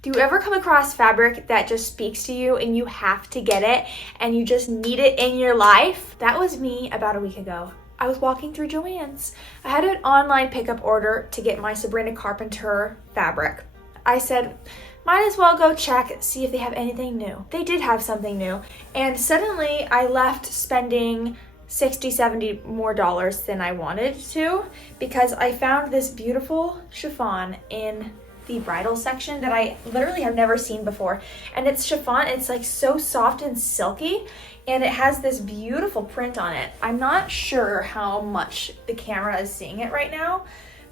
Do you ever come across fabric that just speaks to you and you have to get it and you just need it in your life? That was me about a week ago. I was walking through Joann's. I had an online pickup order to get my Sabrina Carpenter fabric. I said, might as well go check, see if they have anything new. They did have something new. And suddenly I left spending $60, $70 more than I wanted to because I found this beautiful chiffon in the bridal section that I literally have never seen before. And it's chiffon, it's like so soft and silky, and it has this beautiful print on it. I'm not sure how much the camera is seeing it right now,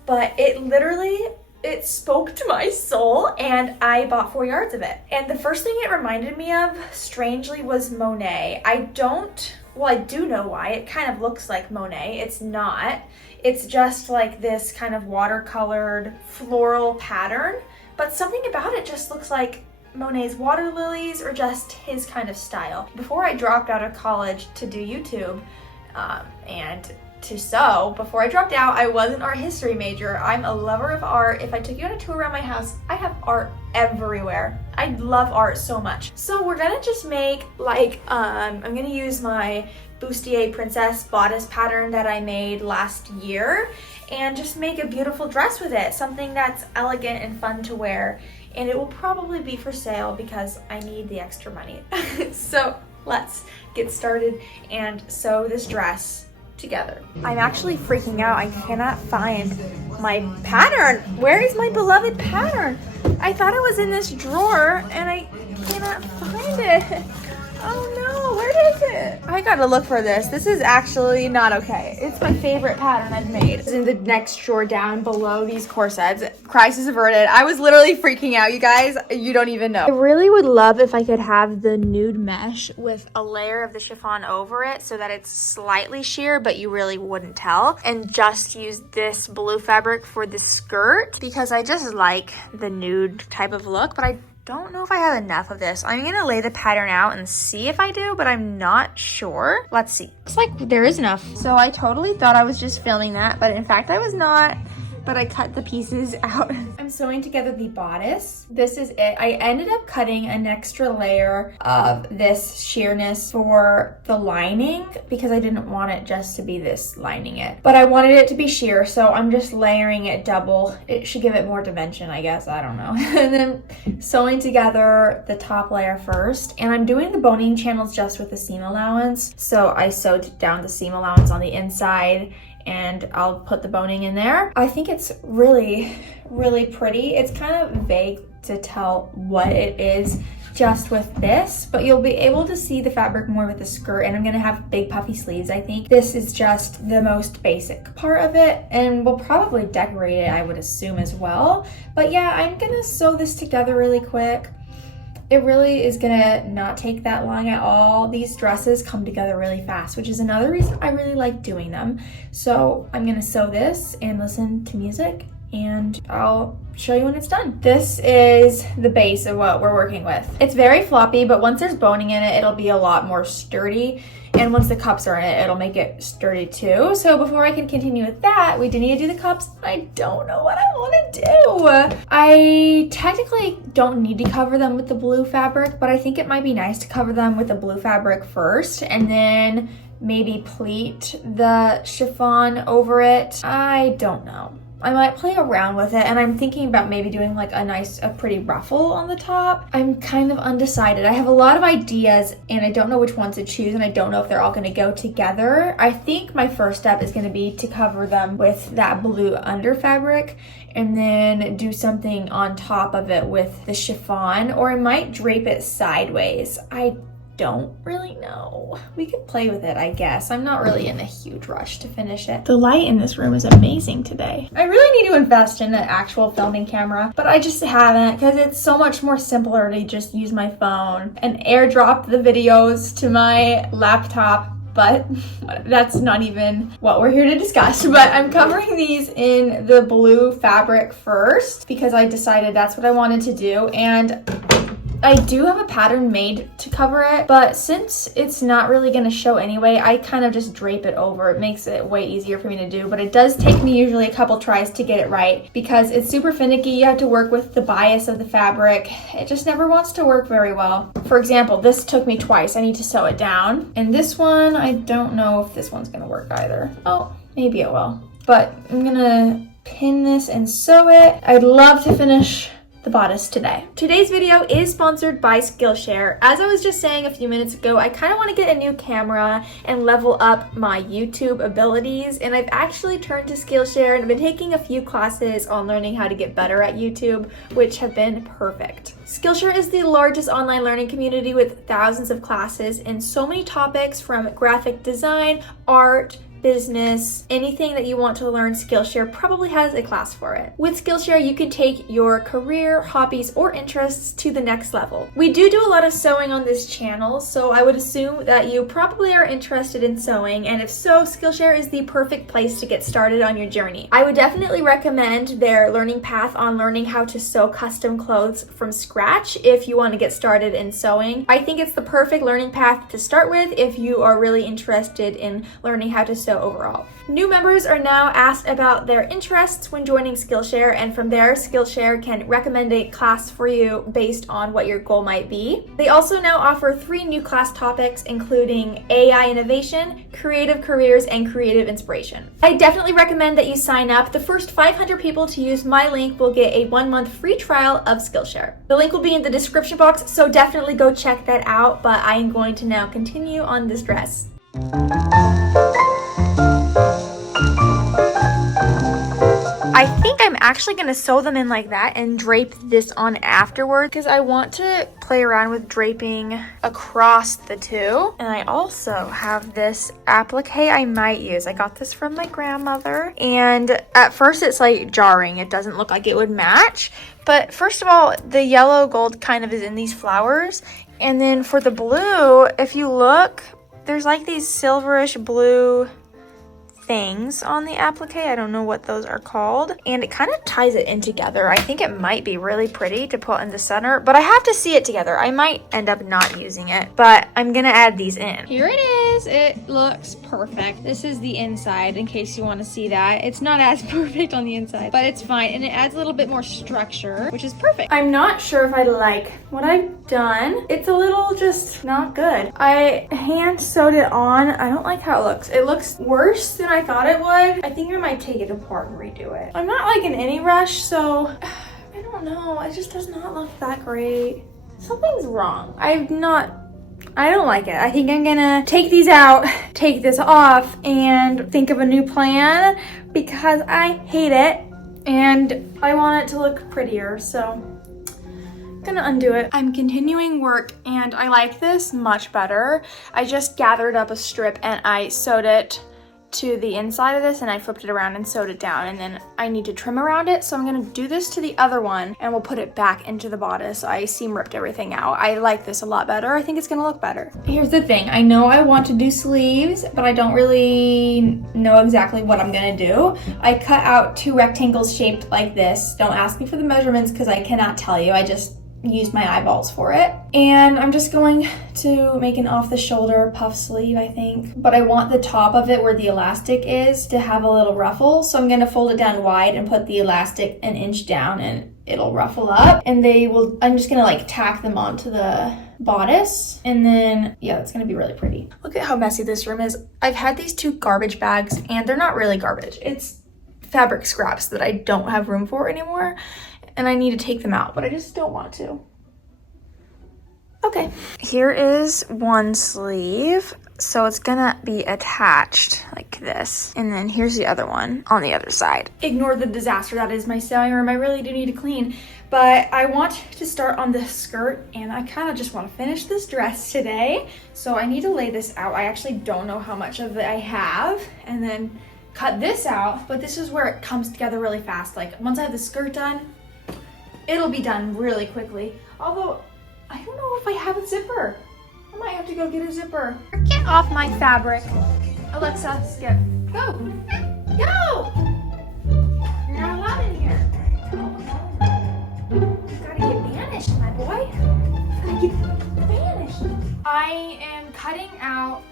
but it spoke to my soul, and I bought 4 yards of it. And the first thing it reminded me of, strangely, was Monet. I do know why. It kind of looks like Monet. It's not. It's just like this kind of watercolored floral pattern, but something about it just looks like Monet's water lilies or just his kind of style. Before I dropped out of college to do YouTube and to sew, before I dropped out, I was an art history major. I'm a lover of art. If I took you on a tour around my house, I have art everywhere. I love art so much. So we're gonna just make like, I'm gonna use my bustier princess bodice pattern that I made last year and just make a beautiful dress with it. Something that's elegant and fun to wear. And it will probably be for sale because I need the extra money. So let's get started and sew this dress together. I'm actually freaking out. I cannot find my pattern. Where is my beloved pattern? I thought it was in this drawer and I cannot find it. Oh no, where is it? I gotta look for this. This is actually not okay. It's my favorite pattern I've made. It's in the next drawer down below these corsets. Crisis averted. I was literally freaking out, you guys. You don't even know. I really would love if I could have the nude mesh with a layer of the chiffon over it so that it's slightly sheer, but you really wouldn't tell. And just use this blue fabric for the skirt because I just like the nude type of look, but I don't know if I have enough of this. I'm gonna lay the pattern out and see if I do, but I'm not sure. Let's see. Looks like there is enough. So I totally thought I was just filming that, but in fact I was not. But I cut the pieces out. I'm sewing together the bodice. This is it. I ended up cutting an extra layer of this sheerness for the lining because I didn't want it just to be this lining it. But I wanted it to be sheer, so I'm just layering it double. It should give it more dimension, I guess. I don't know. And then sewing together the top layer first. And I'm doing the boning channels just with the seam allowance. So I sewed down the seam allowance on the inside and I'll put the boning in there. I think it's really, really pretty. It's kind of vague to tell what it is just with this, but you'll be able to see the fabric more with the skirt, and I'm gonna have big puffy sleeves, I think. This is just the most basic part of it, and we'll probably decorate it, I would assume, as well. But yeah, I'm gonna sew this together really quick. It really is gonna not take that long at all. These dresses come together really fast, which is another reason I really like doing them. So I'm gonna sew this and listen to music, and I'll show you when it's done. This is the base of what we're working with. It's very floppy, but once there's boning in it, it'll be a lot more sturdy. And once the cups are in it, it'll make it sturdy too. So before I can continue with that, we do need to do the cups. I don't know what I want to do. I technically don't need to cover them with the blue fabric, but I think it might be nice to cover them with the blue fabric first and then maybe pleat the chiffon over it. I don't know. I might play around with it, and I'm thinking about maybe doing like a pretty ruffle on the top. I'm kind of undecided. I have a lot of ideas and I don't know which ones to choose, and I don't know if they're all gonna go together. I think my first step is gonna be to cover them with that blue under fabric and then do something on top of it with the chiffon, or I might drape it sideways. I don't really know. We could play with it, I guess. I'm not really in a huge rush to finish it. The light in this room is amazing today. I really need to invest in an actual filming camera, but I just haven't because it's so much more simpler to just use my phone and airdrop the videos to my laptop. But that's not even what we're here to discuss. But I'm covering these in the blue fabric first because I decided that's what I wanted to do. And I do have a pattern made to cover it, but since it's not really gonna show anyway, I kind of just drape it over. It makes it way easier for me to do, but it does take me usually a couple tries to get it right because it's super finicky. You have to work with the bias of the fabric. It just never wants to work very well. For example, this took me twice. I need to sew it down. And this one, I don't know if this one's gonna work either. Oh, maybe it will. But I'm gonna pin this and sew it. I'd love to finish the bodice today. Today's video is sponsored by Skillshare. As I was just saying a few minutes ago, I kind of want to get a new camera and level up my YouTube abilities, and I've actually turned to Skillshare and I've been taking a few classes on learning how to get better at YouTube, which have been perfect. Skillshare is the largest online learning community with thousands of classes in so many topics from graphic design, art, business, anything that you want to learn. Skillshare probably has a class for it. With Skillshare, you can take your career, hobbies, or interests to the next level. We do a lot of sewing on this channel, so I would assume that you probably are interested in sewing, and if so, Skillshare is the perfect place to get started on your journey. I would definitely recommend their learning path on learning how to sew custom clothes from scratch if you want to get started in sewing. I think it's the perfect learning path to start with if you are really interested in learning how to sew overall. New members are now asked about their interests when joining Skillshare, and from there, Skillshare can recommend a class for you based on what your goal might be. They also now offer 3 new class topics, including AI innovation, creative careers, and creative inspiration. I definitely recommend that you sign up. The first 500 people to use my link will get a 1-month free trial of Skillshare. The link will be in the description box, so definitely go check that out, but I am going to now continue on this dress. I think I'm actually going to sew them in like that and drape this on afterward because I want to play around with draping across the two. And I also have this applique I might use. I got this from my grandmother, and at first it's like jarring. It doesn't look like it would match. But first of all, the yellow gold kind of is in these flowers. And then for the blue, if you look, there's like these silverish blue things on the applique. I don't know what those are called, and it kind of ties it in together. I think it might be really pretty to put in the center, but I have to see it together. I might end up not using it, but I'm gonna add these in. Here it is. It looks perfect. This is the inside, in case you want to see that. It's not as perfect on the inside, but it's fine, and it adds a little bit more structure, which is perfect. I'm not sure if I like what I've done. It's a little just not good. I hand sewed it on. I don't like how it looks. It looks worse than I thought it would. I think I might take it apart and redo it. I'm not like in any rush, so I don't know. It just does not look that great. Something's wrong. I don't like it. I think I'm gonna take these out, take this off, and think of a new plan because I hate it and I want it to look prettier, so I'm gonna undo it. I'm continuing work and I like this much better. I just gathered up a strip and I sewed it to the inside of this, and I flipped it around and sewed it down, and then I need to trim around it, so I'm gonna do this to the other one and we'll put it back into the bodice. I seam ripped everything out. I like this a lot better. I think it's gonna look better. Here's the thing. I know I want to do sleeves, but I don't really know exactly what I'm gonna do. I cut out 2 rectangles shaped like this. Don't ask me for the measurements because I cannot tell you. I just used my eyeballs for it. And I'm just going to make an off the shoulder puff sleeve, I think. But I want the top of it where the elastic is to have a little ruffle. So I'm gonna fold it down wide and put the elastic an inch down and it'll ruffle up. And I'm just gonna like tack them onto the bodice. And then, yeah, that's gonna be really pretty. Look at how messy this room is. I've had these 2 garbage bags and they're not really garbage. It's fabric scraps that I don't have room for anymore. And I need to take them out, but I just don't want to. Okay, here is one sleeve. So it's gonna be attached like this. And then here's the other one on the other side. Ignore the disaster that is my sewing room. I really do need to clean. But I want to start on the skirt, and I kind of just want to finish this dress today. So I need to lay this out. I actually don't know how much of it I have. And then cut this out, but this is where it comes together really fast. Like once I have the skirt done, it'll be done really quickly. Although, I don't know if I have a zipper. I might have to go get a zipper. Get off my fabric. Alexa, skip. Go. Go! You're not allowed in here. Gotta get Bannon. finished, my boy. Finished. I am cutting out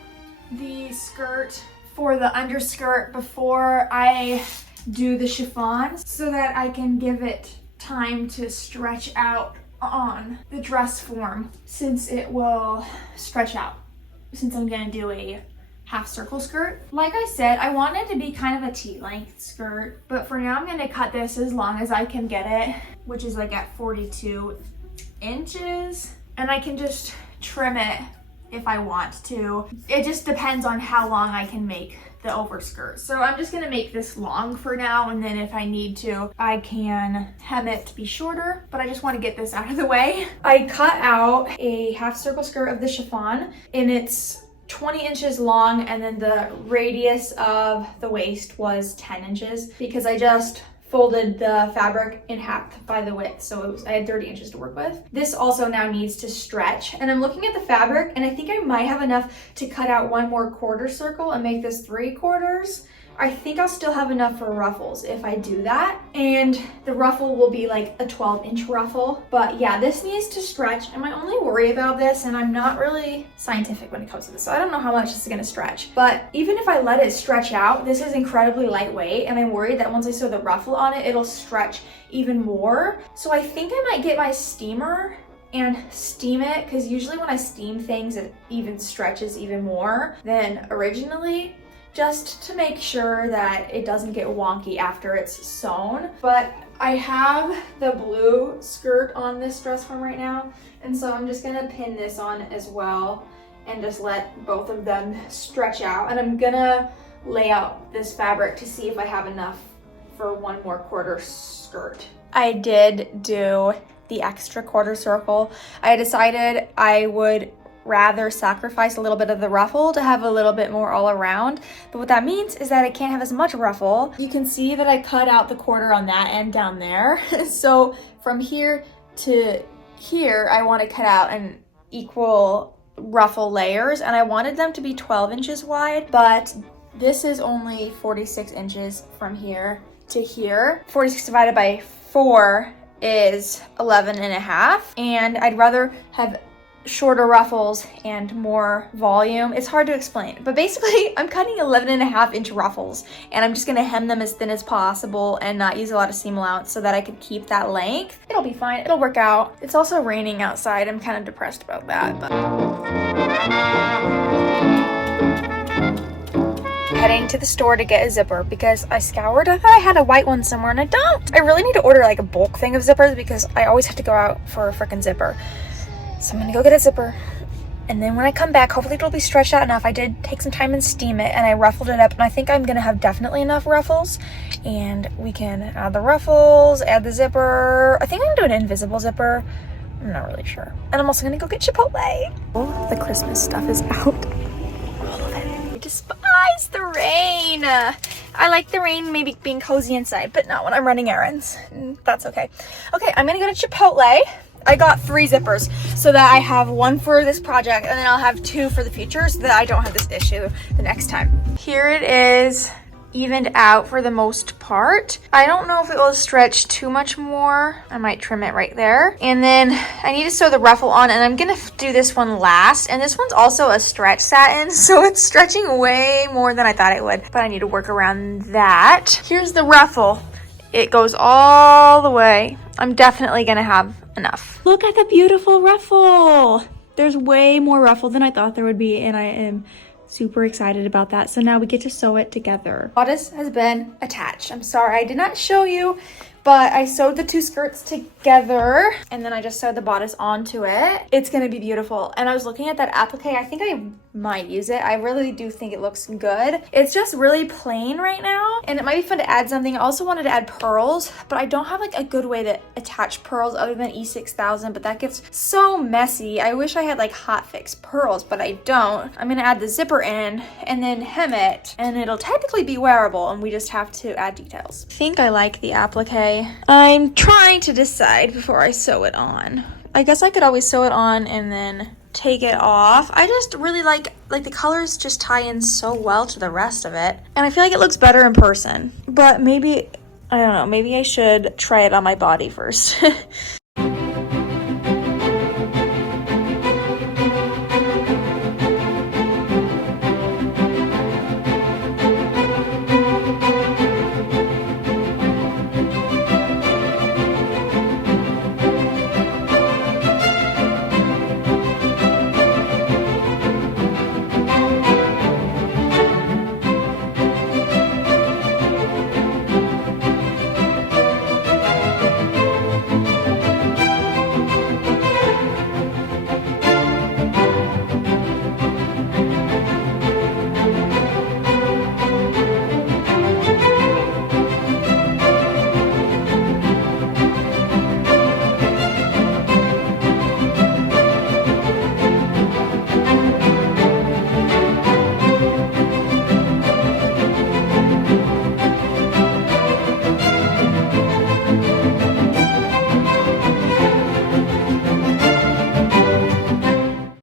the skirt for the underskirt before I do the chiffon so that I can give it time to stretch out on the dress form, since it will stretch out since I'm gonna do a half circle skirt. Like I said, I want it to be kind of a T-length skirt, but for now I'm gonna cut this as long as I can get it, which is like at 42 inches, and I can just trim it if I want to. It just depends on how long I can make the overskirt. So I'm just gonna make this long for now, and then if I need to, I can hem it to be shorter, but I just wanna get this out of the way. I cut out a half circle skirt of the chiffon, and it's 20 inches long, and then the radius of the waist was 10 inches because I just folded the fabric in half by the width, so I had 30 inches to work with. This also now needs to stretch, and I'm looking at the fabric, and I think I might have enough to cut out one more quarter circle and make this 3/4. I think I'll still have enough for ruffles if I do that, and the ruffle will be like a 12-inch ruffle. But yeah, this needs to stretch, and my only worry about this, and I'm not really scientific when it comes to this, so I don't know how much this is gonna stretch, but even if I let it stretch out, this is incredibly lightweight, and I'm worried that once I sew the ruffle on it, it'll stretch even more. So I think I might get my steamer and steam it, because usually when I steam things, it even stretches even more than originally, just to make sure that it doesn't get wonky after it's sewn. But I have the blue skirt on this dress form right now, and so I'm just gonna pin this on as well and just let both of them stretch out. And I'm gonna lay out this fabric to see if I have enough for one more quarter skirt. I did do the extra quarter circle. I decided I would rather sacrifice a little bit of the ruffle to have a little bit more all around. But what that means is that I can't have as much ruffle. You can see that I cut out the quarter on that end down there. So from here to here, I want to cut out an equal ruffle layers, and I wanted them to be 12 inches wide, but this is only 46 inches from here to here. 46 divided by 4 is 11.5, and I'd rather have shorter ruffles and more volume. It's hard to explain, but basically I'm cutting 11.5-inch ruffles, and I'm just gonna hem them as thin as possible and not use a lot of seam allowance so that I could keep that length. It'll be fine, it'll work out. It's also raining outside. I'm kind of depressed about that, but heading to the store to get a zipper because I scoured. I thought I had a white one somewhere and I don't. I really need to order like a bulk thing of zippers because I always have to go out for a freaking zipper. So I'm gonna go get a zipper, and then when I come back, hopefully it'll be stretched out enough. I did take some time and steam it, and I ruffled it up, and I think I'm gonna have definitely enough ruffles, and we can add the ruffles, add the zipper. I think I'm gonna do an invisible zipper. I'm not really sure. And I'm also gonna go get Chipotle. Oh, the Christmas stuff is out. All of it. I despise the rain. I like the rain maybe being cozy inside, but not when I'm running errands. That's okay. Okay, I'm gonna go to Chipotle. I got 3 zippers so that I have 1 for this project, and then I'll have 2 for the future so that I don't have this issue the next time. Here it is, evened out for the most part. I don't know if it will stretch too much more. I might trim it right there. And then I need to sew the ruffle on, and I'm gonna do this one last. And this one's also a stretch satin, so it's stretching way more than I thought it would, but I need to work around that. Here's the ruffle. It goes all the way. I'm definitely gonna have enough. Look at the beautiful ruffle. There's way more ruffle than I thought there would be, and I am super excited about that. So now we get to sew it together. Bodice has been attached. I'm sorry I did not show you, but I sewed the 2 skirts together, and then I just sewed the bodice onto it. It's gonna be beautiful. And I was looking at that applique. I think I might use it. I really do think it looks good. It's just really plain right now, and it might be fun to add something. I also wanted to add pearls, but I don't have like a good way to attach pearls other than E6000, but that gets so messy. I wish I had like hot fix pearls, but I don't. I'm gonna add the zipper in and then hem it, and it'll technically be wearable, and we just have to add details. I think I like the applique. I'm trying to decide before I sew it on. I guess I could always sew it on and then take it off. I just really like the colors just tie in so well to the rest of it, and I feel like it looks better in person, but maybe I don't know, maybe I should try it on my body first.